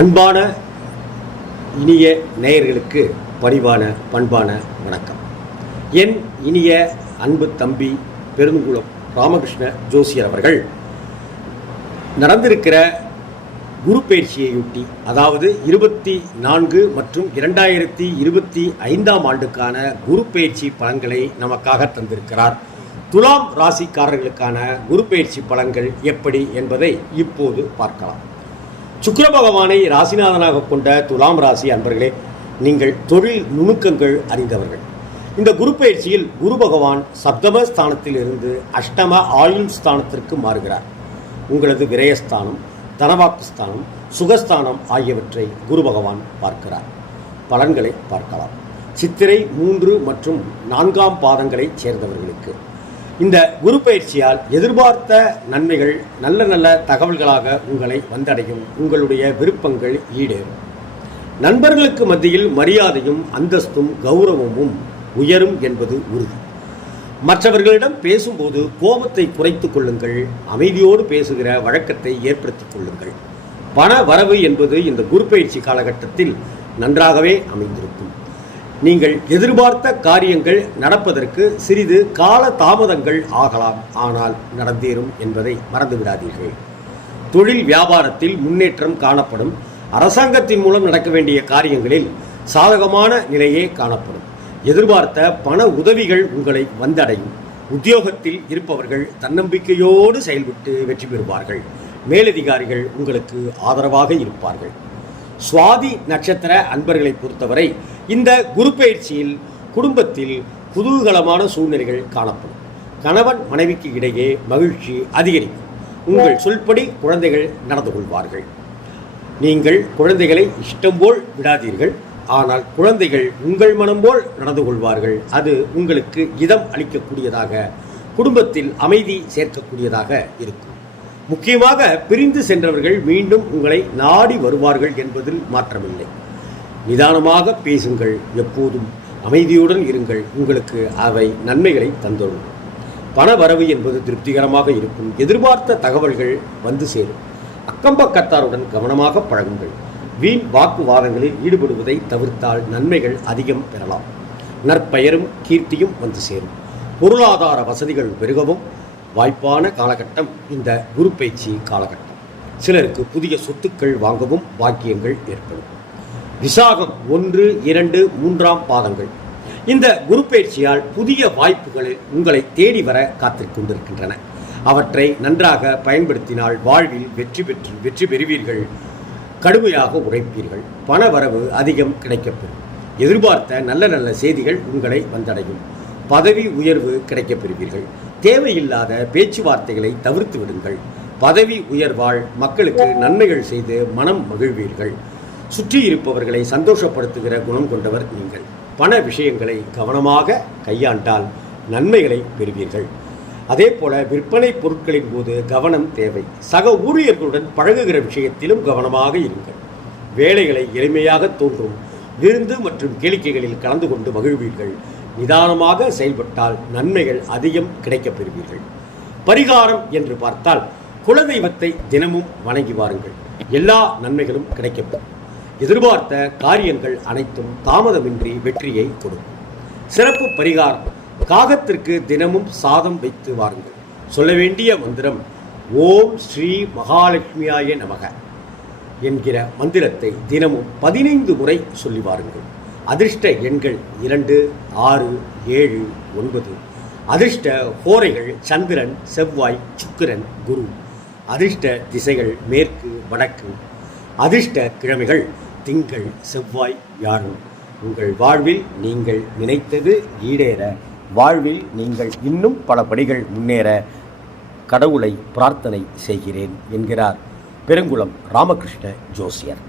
அன்பான இனிய நேயர்களுக்கு பணிவான வணக்கம். என் இனிய அன்பு தம்பி பெருங்குளம் ராமகிருஷ்ண ஜோசியர் அவர்கள் நடந்திருக்கிற குரு பயிற்சியையொட்டி, அதாவது 24 மற்றும் 2025 ஆண்டுக்கான குரு பயிற்சி பலன்களை நமக்காக தந்திருக்கிறார். துலாம் ராசிக்காரர்களுக்கான குரு பயிற்சி பலன்கள் எப்படி என்பதை இப்போது பார்க்கலாம். சுக்கிர பகவானை ராசிநாதனாக கொண்ட துலாம் ராசி அன்பர்களே, நீங்கள் தொழில் நுணுக்கங்கள் அறிந்தவர்கள். இந்த குரு பயிற்சியில் குரு பகவான் சப்தம ஸ்தானத்தில் இருந்து அஷ்டம ஆயுள் ஸ்தானத்திற்கு மாறுகிறார். உங்களது விரயஸ்தானம், தனவாக்கு ஸ்தானம், சுகஸ்தானம் ஆகியவற்றை குரு பகவான் பார்க்கிறார். பலன்களை பார்க்கலாம். சித்திரை 3 மற்றும் 4 பாதங்களை சேர்ந்தவர்களுக்கு இந்த குரு பயிற்சியால் எதிர்பார்த்த நன்மைகள், நல்ல தகவல்களாக உங்களை வந்தடையும். உங்களுடைய விருப்பங்கள் ஈடேறும். நண்பர்களுக்கு மத்தியில் மரியாதையும் அந்தஸ்தும் கௌரவமும் உயரும் என்பது உறுதி. மற்றவர்களிடம் பேசும்போது கோபத்தை குறைத்துக் கொள்ளுங்கள். அமைதியோடு பேசுகிற வழக்கத்தை ஏற்படுத்திக் கொள்ளுங்கள். பண வரவு என்பது இந்த குரு பயிற்சி காலகட்டத்தில் நன்றாகவே அமைந்திருக்கும். நீங்கள் எதிர்பார்த்த காரியங்கள் நடப்பதற்கு சிறிது கால தாமதங்கள் ஆகலாம், ஆனால் நடந்தேறும் என்பதை மறந்துவிடாதீர்கள். தொழில் வியாபாரத்தில் முன்னேற்றம் காணப்படும். அரசாங்கத்தின் மூலம் நடக்க வேண்டிய காரியங்களில் சாதகமான நிலையே காணப்படும். எதிர்பார்த்த பண உதவிகள் உங்களை வந்தடையும். உத்தியோகத்தில் இருப்பவர்கள் தன்னம்பிக்கையோடு செயல்பட்டு வெற்றி பெறுவார்கள். மேலதிகாரிகள் உங்களுக்கு ஆதரவாக இருப்பார்கள். சுவாதி நட்சத்திர அன்பர்களை பொறுத்தவரை இந்த குரு பயிற்சியில் குடும்பத்தில் குதூகலமான சூழ்நிலைகள் காணப்படும். கணவன் மனைவிக்கு இடையே மகிழ்ச்சி அதிகரிக்கும். உங்கள் சொல்படி குழந்தைகள் நடந்து கொள்வார்கள். நீங்கள் குழந்தைகளை இஷ்டம் போல் விடாதீர்கள், ஆனால் குழந்தைகள் உங்கள் மனம் போல் நடந்து கொள்வார்கள். அது உங்களுக்கு இதம் அளிக்கக்கூடியதாக, குடும்பத்தில் அமைதி சேர்க்கக்கூடியதாக இருக்கும். முக்கியமாக பிரிந்து சென்றவர்கள் மீண்டும் உங்களை நாடி வருவார்கள் என்பதில் மாற்றமில்லை. நிதானமாக பேசுங்கள். எப்போதும் அமைதியுடன் இருங்கள். உங்களுக்கு அவை நன்மைகளை தந்துள்ளன. பண வரவு என்பது திருப்திகரமாக இருக்கும். எதிர்பார்த்த தகவல்கள் வந்து சேரும். அக்கம்பக்கத்தாருடன் கவனமாக பழகுங்கள். வீண் வாக்குவாதங்களில் ஈடுபடுவதை தவிர்த்தால் நன்மைகள் அதிகம் பெறலாம். நற்பெயரும் கீர்த்தியும் வந்து சேரும். பொருளாதார வசதிகள் பெருகவும் வாய்ப்பான காலகட்டம் இந்த குரு பயிற்சி காலகட்டம். சிலருக்கு புதிய சொத்துக்கள் வாங்கவும் பாக்கியங்கள் ஏற்படும். விசாகம் 1, 2, 3 பாதங்கள் இந்த குரு பயிற்சியால் புதிய வாய்ப்புகள் உங்களை தேடி வர காத்துக் கொண்டிருக்கின்றன. அவற்றை நன்றாக பயன்படுத்தினால் வாழ்வில் வெற்றி பெறுவீர்கள். கடுமையாக உழைப்பீர்கள். பண வரவு அதிகம் கிடைக்கப்பெறும். எதிர்பார்த்த நல்ல செய்திகள் உங்களை வந்தடையும். பதவி உயர்வு கிடைக்கப் பெறுவீர்கள். தேவையில்லாத பேச்சுவார்த்தைகளை தவிர்த்து விடுங்கள். பதவி உயர்வால் மக்களுக்கு நன்மைகள் செய்து மனம் மகிழ்வீர்கள். சுற்றி இருப்பவர்களை சந்தோஷப்படுத்துகிற குணம் கொண்டவர் நீங்கள். பண விஷயங்களை கவனமாக கையாண்டால் நன்மைகளை பெறுவீர்கள். அதே போல விற்பனை பொருட்களின் போது கவனம் தேவை. சக ஊழியர்களுடன் பழகுகிற விஷயத்திலும் கவனமாக இருங்கள். வேலைகளை எளிமையாக தோன்றும். விருந்து மற்றும் கேளிக்கைகளில் கலந்து கொண்டு மகிழ்வீர்கள். நிதானமாக செயல்பட்டால் நன்மைகள் அதிகம் கிடைக்கப் பெறுவீர்கள். பரிகாரம் என்று பார்த்தால் குலதெய்வத்தை தினமும் வணங்கி வாருங்கள். எல்லா நன்மைகளும் கிடைக்கப்பெறும். எதிர்பார்த்த காரியங்கள் அனைத்தும் தாமதமின்றி வெற்றியை கொடுக்கும். சிறப்பு பரிகாரம்: காகத்திற்கு தினமும் சாதம் வைத்து வாருங்கள். சொல்ல வேண்டிய மந்திரம் ஓம் ஸ்ரீ மகாலட்சுமியாய நமக என்கிற மந்திரத்தை தினமும் 15 முறை சொல்லி வாருங்கள். அதிர்ஷ்ட எண்கள் 2, 6, 7, 9. அதிர்ஷ்ட ஹோரைகள் சந்திரன், செவ்வாய், சுக்கிரன், குரு. அதிர்ஷ்ட திசைகள் மேற்கு, வடக்கு. அதிர்ஷ்ட கிழமைகள் திங்கள், செவ்வாய், வியாழன். உங்கள் வாழ்வில் நீங்கள் நினைத்தது ஈடேற, வாழ்வில் நீங்கள் இன்னும் பல படிகள் முன்னேற கடவுளை பிரார்த்தனை செய்கிறேன் என்கிறார் பெருங்குளம் ராமகிருஷ்ண ஜோசியர்.